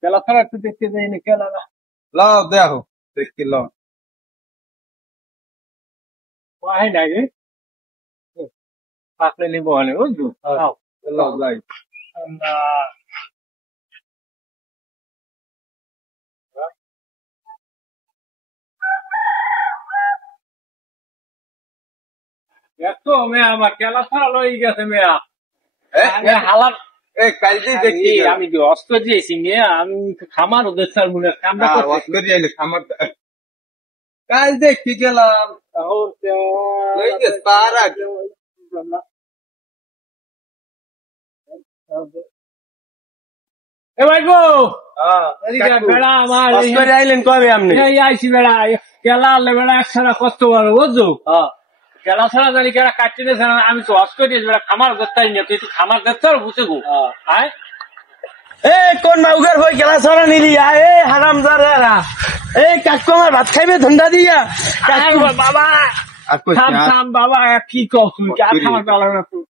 খেলা ছাড়া একটু দেখতে যাইনি খেলা না লাও দেখো দেখি লাও হয় নাকি পাকলে নিব হলে বুঝছো লাও যাই এত মেয়া আমার খেলা ছাড়া লই গেছে মেয়া এ হালার কালকে দেখি আমি যে অস্ত্র দিয়েছি মেয়া আমি খামার ওদের স্যার মনে কামটা করতে খামার কাল দেখি গেলাম এ ভাই গো বেড়া আমার আইলেন কবে আপনি এই আইসি বেড়া খেলা আনলে বেড়া একসাথে কষ্ট পারো বুঝছো খেলা ছাড়া জানি কেনা কাটতে দিয়েছে আমি তো অস্ত্র দিয়েছি বেড়া খামার করতে না তুই খামার করতে আর বুঝে গো আয় এ কোন মাউগার ভাই খেলা ছড়া নিলি এ হারাম জারা এ কাকু আমার ভাত খাইবে ধন্দা দিয়া বাবা থাম বাবা কি কও তুমি খামার পালা না তুই